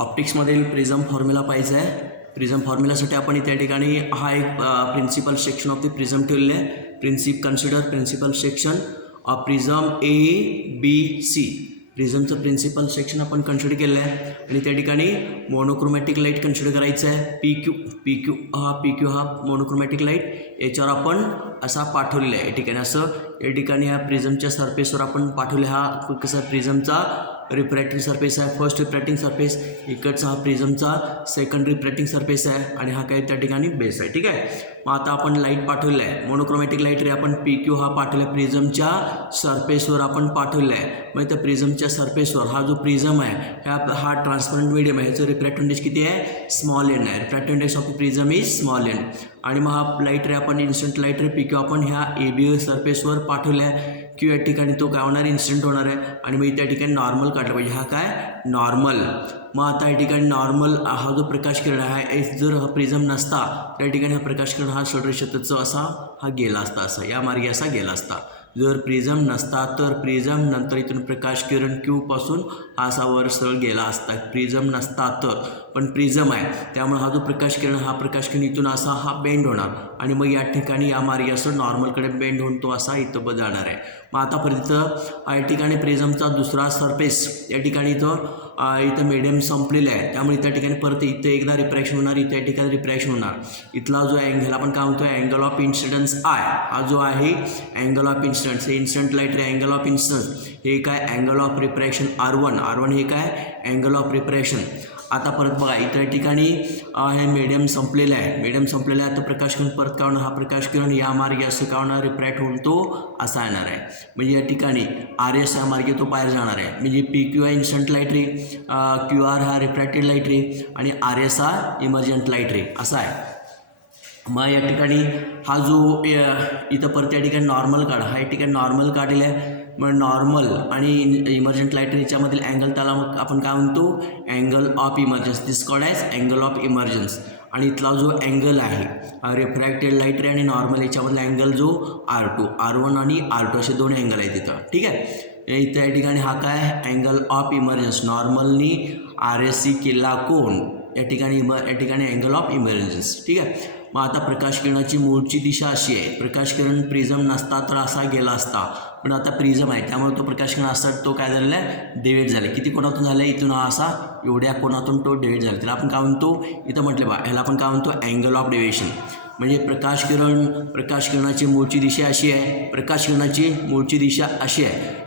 ऑप्टिक्समधील prism formula पाहिजे आहे. Prism फॉर्म्युलासाठी आपण त्या ठिकाणी हा एक principal section of the prism ठेवले आहे. Consider principal section of prism ABC. प्रिझमचं प्रिन्सिपल सेक्शन आपण कन्सिडर केलं आहे आणि त्या ठिकाणी मोनोक्रोमॅटिक लाईट कन्सिडर करायचं आहे. PQ हा मोनोक्रोमॅटिक लाईट याच्यावर आपण असा पाठवलेला आहे. या ठिकाणी असं या ठिकाणी ह्या प्रिझमच्या सरफेसवर आपण पाठवले. हा कसा प्रिझमचा रिफ्रॅक्टिंग सरफेस आहे. फर्स्ट रिफ्रॅक्टिंग सरफेस इकडचा हा प्रिझमचा सेकंड रिफ्रॅक्टिंग सरफेस आहे आणि हा काय त्या ठिकाणी बेस आहे. ठीक आहे. मग आता आपण लाईट पाठवलेला आहे मोनोक्रोमॅटिक लाईट रे आपण PQ हा पाठवला प्रिझमच्या सरफेसवर आपण पाठवलेला आहे. मग त्या प्रिझमच्या सरफेसवर हा जो प्रिझम आहे हा ट्रान्सपरंट मीडियम आहे. ह्याचं रिफ्रॅक्टिव्ह इंडेक्स किती आहे? स्मॉल एन आहे. Refractive index of the prism is small N. आणि मग हा लाईट रे आपण इन्स्टंट लाईट रे PQ आपण ह्या AB सरफेसवर पाठवला आहे. Q या ठिकाणी तो काय होणार? इन्स्टंट होणार आहे. आणि मग त्या ठिकाणी नॉर्मल काढला पाहिजे. हा काय नॉर्मल. मग आता या ठिकाणी नॉर्मल हा जो प्रकाश किरण आहे जर हा प्रिझम नसता तर या ठिकाणी हा प्रकाश किरण हा सरळ असा हा गेला असता. असा या मार्गे असा गेला असता. जर प्रिझम नसता तर प्रिझम नंतर इथून प्रकाश किरण Q पासून हा असा वर सरळ गेला असता. प्रिझम नसता तर पण प्रिझम आहे त्यामुळे हा जो प्रकाश किरण इथून असा हा बेंड होणार आणि मग या ठिकाणी या मार्गे असं नॉर्मलकडे बेंड होऊन तो असा इथं जाणार आहे. मग आतापर्यंत या ठिकाणी प्रिझमचा दुसरा सरफेस या ठिकाणी इथं मीडियम संपलेला आहे त्यामुळे त्या ठिकाणी परत इथे एकदा रिफ्रॅक्शन होणार. इथे या ठिकाणी रिफ्रॅक्शन होणार. इथला जो अँगल आपण काय म्हणतो अँगल ऑफ इन्सिडन्स I हा जो आहे अँगल ऑफ इन्सिडन्स हे instant light ray angle of incidence हे काय अँगल ऑफ रिफ्रॅक्शन R1 हे काय अँगल ऑफ रिफ्रॅक्शन. आता परत बघा इतर ठिकाणी हे मीडियम संपलेलं आहे. तर प्रकाश किरण परत काय होणार? हा प्रकाश किरण या मार्गे असं काय होणार? रिफ्रॅक्ट होऊन तो असा येणार आहे. म्हणजे या ठिकाणी RS या मार्गे तो बाहेर जाणार आहे. म्हणजे PQ हा इन्स्टंट लाईट रे, QR हा रिफ्रॅक्टेड लाईट रे आणि RS हा इमर्जंट लाईट रे असा आहे. मग या ठिकाणी हा जो इथं परत या ठिकाणी नॉर्मल काढा. हा या ठिकाणी नॉर्मल काढलेला आहे. मग नॉर्मल आणि इमर्जंट लाईट रेच्यामधील अँगल त्याला मग आपण काय म्हणतो angle of emergence. This called as angle of emergence. आणि इथला जो अँगल आहे रिफ्रॅक्टेड लाईट रे आणि नॉर्मल याच्यामधला अँगल जो R1 आणि R2 असे दोन अँगल आहेत इथं. ठीक आहे. इथं या ठिकाणी हा काय अँगल ऑफ इमर्जन्स. नॉर्मलनी RSC केला कोण या ठिकाणी अँगल ऑफ इमर्जन्स. ठीक आहे. मग आता प्रकाश किरणाची मूळची दिशा अशी आहे. प्रकाश किरण प्रिझम नसता तर असा गेला असता पण आता प्रिझम आहे त्यामुळे तो प्रकाश किरण असता तो काय झालेला आहे डिव्हाइड झाला. किती कोणातून झाला आहे? इथून हा असा एवढ्या कोणातून तो डिव्हाइड झाला. त्याला आपण काय म्हणतो इथं म्हटलं बा ह्याला आपण काय म्हणतो अँगल ऑफ डेव्हिएशन. म्हणजे प्रकाश किरणाची मूळची दिशा अशी आहे.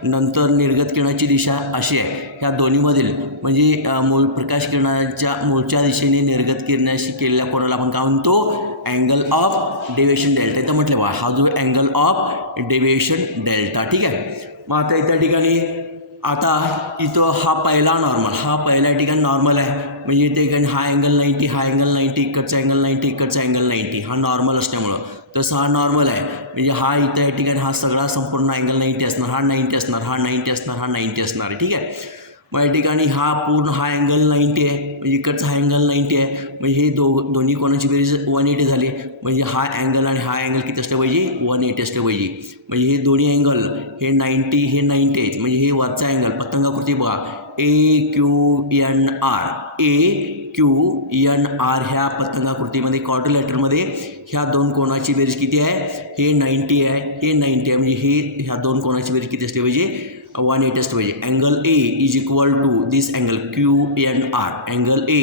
नंतर निर्गत किरणाची दिशा अशी आहे. ह्या दोन्हीमधील म्हणजे प्रकाश किरणाच्या मूळच्या दिशेने निर्गत किरणाशी केलेल्या कोणाला आपण काय म्हणतो अँगल ऑफ डेव्हिएशन डेल्टा. इथं म्हटलं बा हा जो अँगल ऑफ डेव्हिएशन डेल्टा. ठीक आहे. मग आता इथं ठिकाणी इथं हा पहिल्या ठिकाणी नॉर्मल आहे. म्हणजे इथे ठिकाणी हा अँगल 90 इकडचा अँगल 90 हा नॉर्मल असल्यामुळं तसं हा नॉर्मल आहे. म्हणजे हा इथं या ठिकाणी हा सगळा संपूर्ण अँगल 90 असणार. हा 90 असणार आहे. ठीक आहे. मग या ठिकाणी हा पूर्ण हा अँगल 90 आहे म्हणजे इकडचा हा अँगल 90 आहे. म्हणजे हे दोन्ही कोणाची बेरीज 180 झाली. म्हणजे हा अँगल आणि हा अँगल किती असलं पाहिजे 180 असलं पाहिजे. म्हणजे हे दोन्ही अँगल हे 90 आहेत. म्हणजे हे वरचा अँगल पतंगाकृती बघा AQNR ह्या पतंगाकृतीमध्ये क्वाड्रिलेटरमध्ये ह्या दोन कोणाची बेरीज किती आहे? हे 90 आहे म्हणजे ह्या दोन कोणाची बेरीज किती असली पाहिजे 180 असलं पाहिजे. Angle A is equal to this angle QNR. Angle A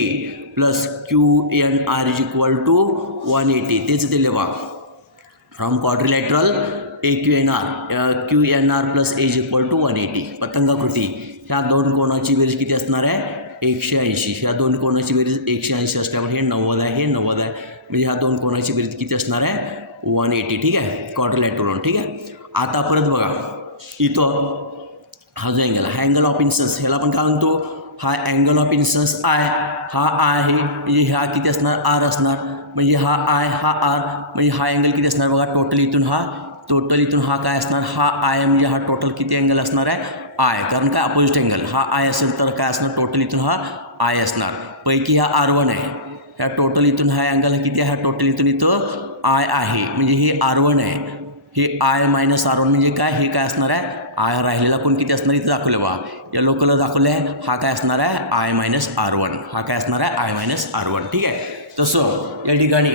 plus QNR is equal to 180. तेच दिले बा from quadrilateral QNR plus A is equal to 180. पतंगाकृती ह्या दोन कोणाची बेरीज किती असणार आहे 180. ह्या दोन कोणाची बेरीज 180 असल्यामुळे हे 90 आहे. म्हणजे ह्या दोन कोणाची बेरीज किती असणार आहे 180. ठीक आहे. क्वाड्रिलॅटरल. ठीक आहे. आता परत बघा इथं हा जो अँगल हा अँगल ऑफ इन्सिडन्स ह्याला आपण काय म्हणतो हा अँगल ऑफ इन्सिडन्स हा आहे. म्हणजे ह्या किती असणार R असणार. म्हणजे हा R म्हणजे हा अँगल किती असणार बघा टोटल इथून हा काय असणार हा म्हणजे हा टोटल किती अँगल असणार आहे कारण काय अपोजिट अँगल हा असेल तर काय असणार टोटल इथून हा असणार. पैकी हा R1 आहे. ह्या टोटल इथून हा अँगल किती आहे? हा टोटल इथून इथं आहे म्हणजे हे R1 आहे. हे I मायनस R1 म्हणजे काय हे काय असणार आहे आय राहिलेला कोण किती असणार इथं दाखवलं बा, येलो कलर दाखवलं आहे, हा काय असणार आहे I मायनस R1, हा काय असणार आहे I मायनस R1. ठीक आहे. तसं या ठिकाणी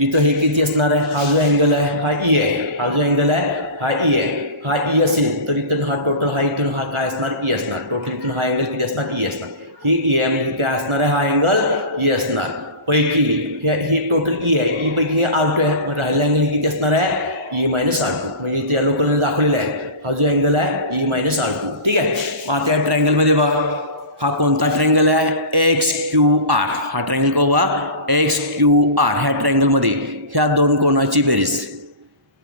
इथं हे किती असणार आहे, हा जो अँगल आहे हा E आहे, हा जो अँगल आहे हा E आहे, हा E असेल तर इथून हा टोटल हा इथून हा काय असणार E असणार, टोटल इथून हा अँगल किती असणार E असणार. ही E आहे म्हणजे काय असणार आहे, हा अँगल E असणार. पैकी हे टोटल E आहे, E पैकी हे R2 आहे, मग राहिलेला अँगल किती असणार आहे E मायनस R2. म्हणजे इथे या लोकलने दाखवलेला आहे हा जो अँगल आहे E मायनस R2. ठीक आहे. मग आता या ट्रायंगलमध्ये बघा हा कोणता ट्रायंगल आहे XQR, हा ट्रायंगल का बा XQR. ह्या ट्रायंगलमध्ये ह्या दोन कोणाची बेरीज,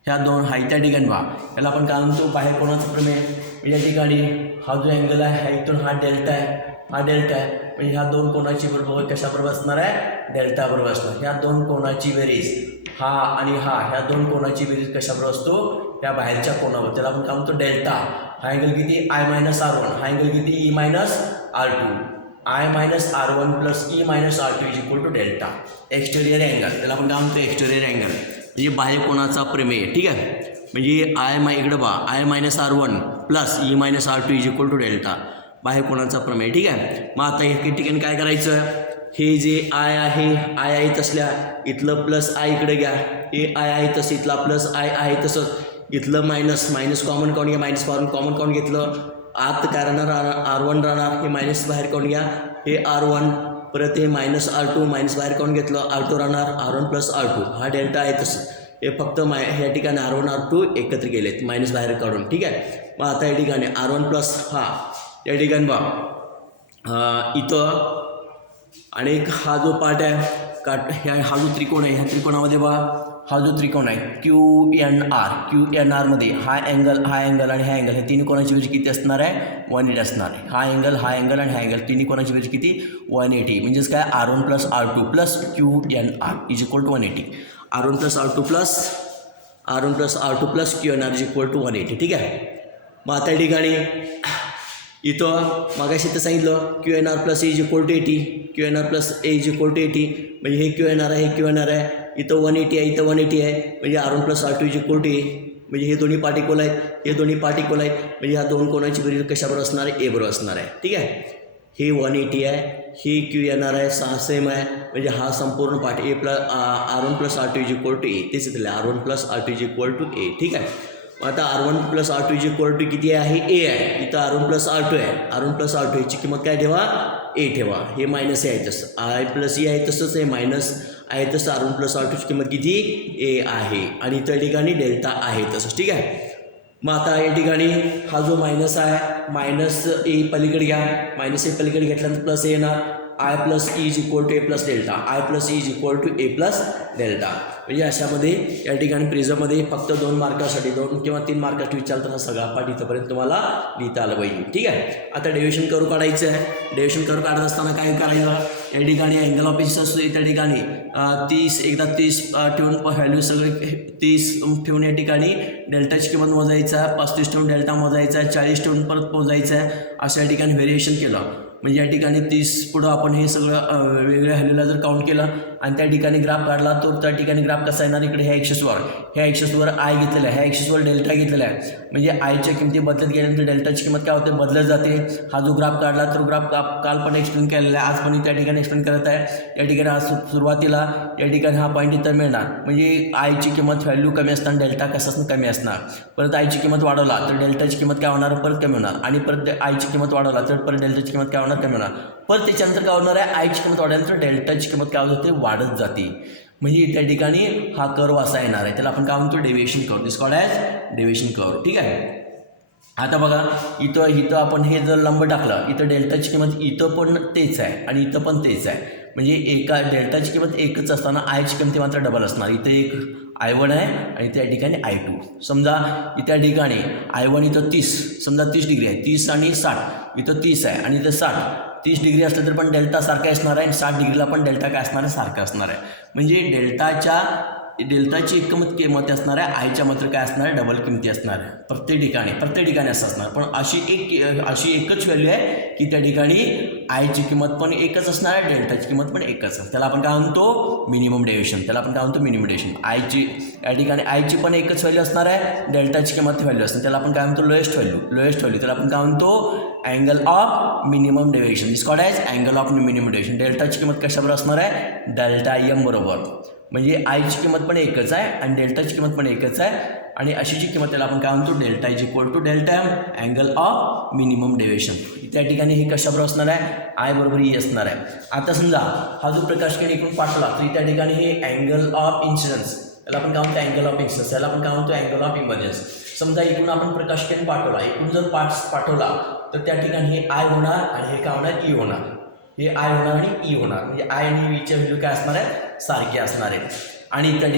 ह्या दोन हाय त्या ठिकाणी बा याला आपण काय म्हणतो बाहेर कोणाचं प्रमेय. या ठिकाणी हा जो अँगल आहे हा इथून हा डेल्टा आहे, हा डेल्टा आहे म्हणजे ह्या दोन कोणाची बरोबर कशाबरोबर असणार आहे डेल्टा बरोबर असणार. ह्या दोन कोणाची बेरीज हा आणि ह्या दोन कोणाची बेरीज कशाबरोबर असतो त्या बाहेरच्या कोणावर, त्याला आपण काय म्हणतो डेल्टा. हा अँगल किती I मायनस R1, हा अँगल किती E minus R2. I minus R1 plus E minus R2 is equal to delta. Exterior angle त्याला आपण काय म्हणतो एक्सटेरियर अँगल म्हणजे बाहेर कोणाचा प्रमेय. ठीक आहे. म्हणजे इकडं बा I minus R1 plus E minus R2 is equal to delta, बाहेर कोणाचा प्रमेय. ठीक आहे. मग आता हे ठिकाणी काय करायचं, हे जे I आहे तसल्या इथलं प्लस I इकडे घ्या, हे I आहे तसं इथला प्लस I आहे तसं इथलं मायनस कॉमन काढून घ्या, मायनस कॉमन काढून घेतलं आत काय राहणार R1 राहणार, हे मायनस बाहेर काढून घ्या, हे R1 परत हे मायनस R2 मायनस बाहेर काढून घेतलं R2 राहणार, R1 प्लस R2 हा डेल्टा आहे तसं. हे फक्त ह्या ठिकाणी R1 R2 एकत्र गेलेत मायनस बाहेर काढून. ठीक आहे. मग आता या ठिकाणी R1 प्लस हा या ठिकाणी बा इथं आणि हा जो पार्ट आहे हा जो त्रिकोण आहे ह्या त्रिकोणामध्ये बा हा जो त्रिकोण आहे QNR मध्ये हा अँगल आणि हा अँगल हे तिन्ही कोणाची बेरीज किती असणार आहे 180 असणार आहे. हा अँगल आणि हा अँगल तिन्ही कोणाची बेरीज किती 180 म्हणजेच काय R1 plus R2 plus QNR is equal to 180. R1 plus R2 plus QNR is equal to 180. ठीक आहे. मग आता या ठिकाणी इथं मागाशी तर सांगितलं QNR plus is equal to 80, QNR plus A is equal to 80 म्हणजे हे QNR आहे इथं 180 आहे, इथं 180 आहे म्हणजे R1 plus R2 is equal to A. म्हणजे हे दोन्ही पार्टिकल आहेत, हे दोन्ही पार्टिकल आहेत म्हणजे ह्या दोन कोणाची बेरीज कशाबरोबर असणार आहे ए बरोबर असणार आहे. ठीक आहे. हे 180 आहे, ही QNR आहे, सेम आहे म्हणजे हा संपूर्ण part A plus R1 plus R2 is equal to A. तेच इथलं R1 plus R2 is equal to A. ठीक आहे. आता R1 plus R2 is equal to किती आहे ए आहे, इथं R1 प्लस R2 आहे, R1 प्लस R2 ह्याची किंमत काय ठेवा ए ठेवा, हे मायनस आहे तसं I प्लस ए आहे तसंच हे मायनस आहे तसं R1 प्लस R2ची किंमत किती ए आहे आणि त्या ठिकाणी डेल्टा आहे तसंच. ठीक आहे. मग आता या ठिकाणी हा जो मायनस आहे मायनस ए पलीकडे घ्या, मायनस ए पलीकडे घेतल्यानंतर प्लस ए येणार, I plus E is equal to A plus delta, I plus E is equal to A plus delta. म्हणजे अशामध्ये या ठिकाणी प्रिझममध्ये फक्त 2 मार्कासाठी 2 किंवा 3 मार्कासाठी विचारतात हा सगळा पाठ इथंपर्यंत तुम्हाला लिहिता आलं पाहिजे. ठीक आहे. आता डेव्हिएशन कर्व काढायचं आहे. डेव्हिएशन कर्व काढत असताना काय करायचं, या ठिकाणी अँगल ऑफ इन्सिडन्स असतो त्या ठिकाणी 30 ठेवून व्हॅल्यू सगळे 30 ठेवून या ठिकाणी डेल्टाची किंमत मोजायचा, 35 ठेवून डेल्टा मोजायचा, 40 ठेवून परत मोजायचं आहे, असं या ठिकाणी व्हेरिएशन केलं. म्हणजे या ठिकाणी 30 पुढं आपण हे सगळं वेगळ्या व्हॅल्यूला जर काउंट केलं आणि त्या ठिकाणी ग्राफ काढला तर त्या ठिकाणी ग्राफ कसा येणार, इकडे ह्या ॲक्सेसवर आय घेतलेला आहे, ह्या ॲक्सेसवर डेल्टा घेतलेला आहे. म्हणजे आयच्या किमती बदलत गेल्यानंतर डेल्टाची किंमत काय होते बदलत जाते. हा जो ग्राफ काढला तर ग्राफ काल पण एक्सप्लेन केलेला आहे, आज पण त्या ठिकाणी एक्सप्लेन करत आहे. या ठिकाणी आज सुरुवातीला या ठिकाणी हा पॉईंट इथं मिळणार म्हणजे आयची किंमत व्हॅल्यू कमी असताना डेल्टा कसाच कमी असणार. परत आयची किंमत वाढवला तर डेल्टाची किंमत काय होणार परत कमी होणार आणि परत आयची किंमत वाढवला तर परत डेल्टाची किंमत काय होणार कमी होणार. परत त्याच्यानंतर काय होणार आहे आयची किंमत वाढल्यानंतर डेल्टाची किंमत काय होते वाढत जाते. म्हणजे त्या ठिकाणी हा कर्व असा येणार आहे, त्याला आपण काय म्हणतो डेव्हिएशन कर्व. दिस कॉल्ड ॲज डेव्हिएशन कर्व. ठीक आहे. आता बघा इथं आपण हे जर लंब टाकलं इथं डेल्टाची किंमत इथं पण तेच आहे आणि इथं पण तेच आहे. म्हणजे एका डेल्टाची किंमत एकच असताना आयची किंमत मात्र डबल असणार. इथं एक I1 आहे आणि त्या ठिकाणी I2. समजा त्या ठिकाणी I1 इथं 30 समजा 30 डिग्री आहे, 30 आणि 60 इथं 30 आहे आणि इथं 60. 30 डिग्री असलं तर पण डेल्टा सारखा असणार आहे आणि 60 डिग्रीला पण डेल्टा काय असणार आहे सारखा असणार आहे. म्हणजे डेल्टाच्या डेल्टाची एकमत किंमत असणार आहे, आयच्या मात्र काय असणार आहे, डबल किमती असणार आहे प्रत्येक ठिकाणी असं असणार. पण अशी एकच व्हॅल्यू आहे की त्या ठिकाणी आयची किंमत पण एकच असणार आहे, डेल्टाची किंमत पण एकच आहे. त्याला आपण काय म्हणतो, मिनिमम डेव्हिएशन. आयची या ठिकाणी आयची पण एकच व्हॅल्यू असणार आहे, डेल्टाची किंमत व्हॅल्यू असते, त्याला आपण काय म्हणतो, लोएस्ट व्हॅल्यू. त्याला आपण काय म्हणतो, angle of minimum deviation. This called as angle of minimum deviation. डेल्टाची किंमत कशाबरोबर असणार आहे, डेल्टा एम बरोबर. म्हणजे आयची किंमत पण एकच आहे आणि डेल्टाची किंमत पण एकच आहे आणि अशीची किंमत त्याला आपण काय म्हणतो, delta is equal to delta M angle of minimum deviation. त्या ठिकाणी हे कशाबरोबर असणार आहे, आय बरोबर ई असणार आहे. आता समजा हा जो प्रकाश किरण इकडून पाठवला तर त्या ठिकाणी हे अँगल ऑफ इन्सिडन्स, त्याला आपण काय म्हणतो, अँगल ऑफ इन्सिडन्स. त्याला आपण काय म्हणतो, अँगल ऑफ इमर्जन्स. समजा इकडून आपण प्रकाश किरण पाठवला, इकडून जर पाठवला तर त्या ठिकाणी हे आय होणार आणि हे काय होणार, ई होणार. हे आय होणार आणि ई होणार. म्हणजे आय आणि ईच्या व्हॅल्यू काय असणार आहे, सारखे असणार आहे. आणि त्या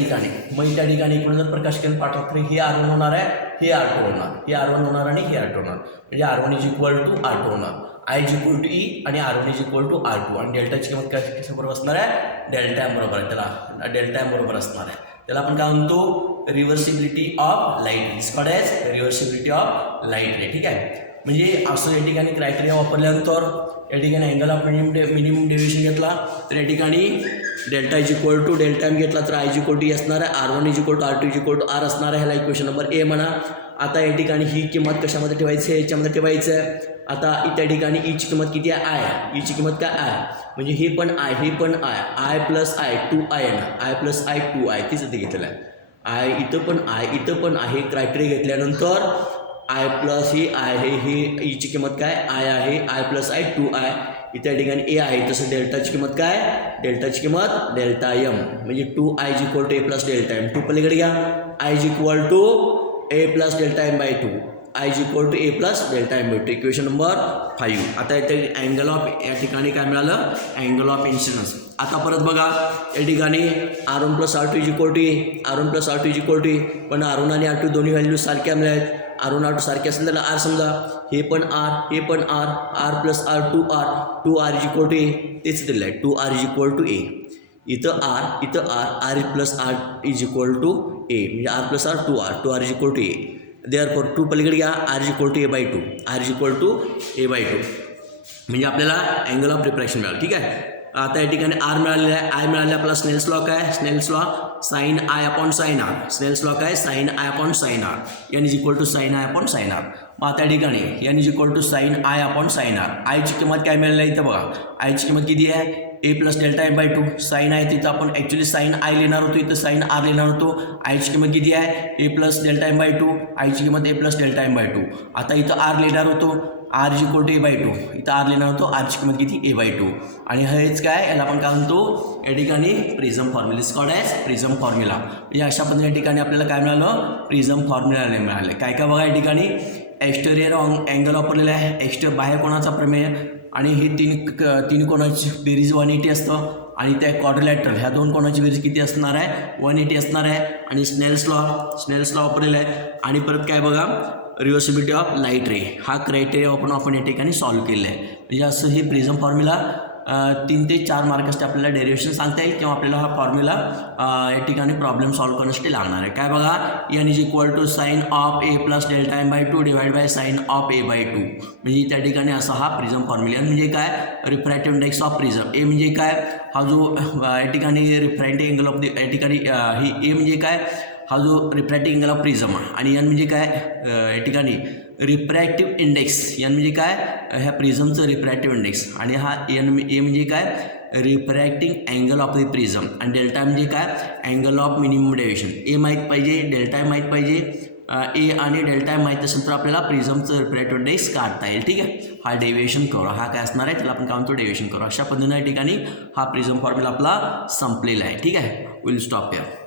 ठिकाणी इकडून जर प्रकाश किरण पाठवलं तर हे R1 होणार आहे, हे R2 होणार, हे R1 होणार आणि हे R2 होणार. म्हणजे R1 is equal to R2 होणार, I is equal to E आणि R1 is equal to R2. आणि डेल्टाची किंमत कशाबरोबर असणार आहे, डेल्टा एम बरोबर आहे. त्याला डेल्टा एम बरोबर असणार आहे. त्याला आपण काय म्हणतो, reversibility of light. Is called as reversibility of light ray. ठीक आहे. म्हणजे असं या ठिकाणी क्रायटेरिया वापरल्यानंतर या ठिकाणी अँगल ऑफ मिनिमम डेव्हिएशन घेतला तर या ठिकाणी delta is equal to delta M घेतला तर I is equal to E असणार आहे, R1 is equal to R2 is equal to R असणार आहे. ह्याला इक्वेशन नंबर ए म्हणा. आता या ठिकाणी ही किंमत कशामध्ये ठेवायची आहे, याच्यामध्ये ठेवायचं आहे. आता त्या ठिकाणी ईची किंमत किती आहे, आय. ईची किंमत काय आहे, म्हणजे हे पण आय, हे पण I, I plus I 2 I ना, आय प्लस आय 2 आय तीच इथे घेतलेलं आहे. आय इथं पण आहे. क्रायटेरिया घेतल्यानंतर आय प्लस ही आय हे ईची किंमत काय, आय आहे, आय प्लस आय 2 आय. इथे ठिकाणी ए आहे. तसं डेल्टाची किंमत काय, डेल्टाची किंमत डेल्टा एम म्हणजे 2 I is equal to A plus delta M. 2 पलीकडे घ्या, I is equal to A plus delta M by 2, I is equal to A plus delta M by 2. Equation number 5. आता इथे अँगल ऑफ या ठिकाणी काय मिळालं, angle of incidence. आता परत बघा या ठिकाणी R1 plus R2 is equal to A, R1 plus R2 is equal to A. पण R1 आणि R2 दोन्ही व्हॅल्यू सारख्या मिळाल्या. R1 R2 सारखे असेल तर R समजा, हे पण R, R plus R 2R is equal to A. तेच दिलं आहे 2R is equal to A. इथं R plus R is equal to A म्हणजे R plus R 2R is equal to A. Therefore 2 पलीकडे घ्या, R is equal to A by 2, R is equal to A by 2. म्हणजे आपल्याला angle of refraction मिळालं. ठीक आहे. आता या ठिकाणी आर मिळालेला आहे, आय मिळाले. आपला स्नेल्स लॉ काय, Snell's law sine i upon sine r. Snell's law काय, sine i upon sine r. N is equal to sine i upon sine r. मग आता या ठिकाणी n is equal to sine i upon sine r. आयची किंमत काय मिळाली आहे इथं बघा, आयची किंमत किती आहे, A plus delta M by 2. Sine आहे तिथं आपण ॲक्च्युली साइन आय लिहिणार होतो, इथं साइन आर लिहिणार होतो. आयची किंमत किती आहे, A plus delta M by 2. आयची किंमत A plus delta M by 2. आता इथं आर लिहिणार होतो, R is equal to A by 2. इथं आर लिहिणार होतो, आरची किंमत किती, ए बाय 2. आणि हेच काय, याला आपण काय म्हणतो, या ठिकाणी prism formula. Is called as prism formula. म्हणजे अशा पद्धतीने या ठिकाणी आपल्याला काय मिळालं, प्रिझम फॉर्म्युला मिळाले. काय काय बघा या ठिकाणी एक्सटेरियर अँगल वापरलेला आहे, एक्सटेरियर बाहेर कोणाचा प्रमेय आणि हे तीन कोणाची बेरीज 180 असतं आणि त्या क्वाड्रिलॅटरल ह्या दोन कोणाची बेरीज किती असणार आहे, 180 असणार आहे. आणि स्नेल्स लॉ वापरलेला आहे. आणि परत काय बघा, रिव्हर्सिबिलिटी ऑफ लाईट रे हा क्रायटेरिया आपण या ठिकाणी सॉल्व्ह केलं आहे. म्हणजे असं हे प्रिझम फॉर्म्युला 3 ते 4 मार्क्ससाठी आपल्याला डेरिव्हेशन सांगता येईल किंवा आपल्याला हा फॉर्म्युला या ठिकाणी प्रॉब्लेम सॉल्व्ह करण्यासाठी लागणार आहे. काय बघा, N is equal to sine of A plus delta M by 2 divide by sine of A by 2. म्हणजे त्या ठिकाणी असा हा प्रिझम फॉर्म्युला. म्हणजे काय, रिफ्रॅक्टिव्ह इंडेक्स ऑफ प्रिझम. ए म्हणजे काय, हा जो या ठिकाणी रिफ्रॅक्टिव्ह एंगल ऑफ या ठिकाणी ही ए म्हणजे काय, हा जो रिफ्रॅक्टिव्ह एंगल ऑफ प्रिझम आहे. आणि एन म्हणजे काय, या ठिकाणी रिफ्रॅक्टिव्ह इंडेक्स. एन म्हणजे काय, ह्या प्रिझमचं रिफ्रॅक्टिव्ह इंडेक्स. आणि हा ए म्हणजे काय, refracting angle of the prism. आणि डेल्टा म्हणजे काय, अँगल ऑफ मिनिमम डेव्हिएशन. ए माहीत पाहिजे, डेल्टा माहीत पाहिजे. ए आणि डेल्टा माहीत असेल तर आपल्याला प्रिझमचं रिफ्रॅक्टिव्ह इंडेक्स काढता येईल. ठीक आहे. हा डेव्हिएशन करू, हा काय असणार आहे, त्याला आपण काय म्हणतो, डेव्हिएशन करू. अशा पद्धतीने या ठिकाणी हा प्रिझम फॉर्म्युला आपला संपलेला आहे. ठीक आहे. Will stop here.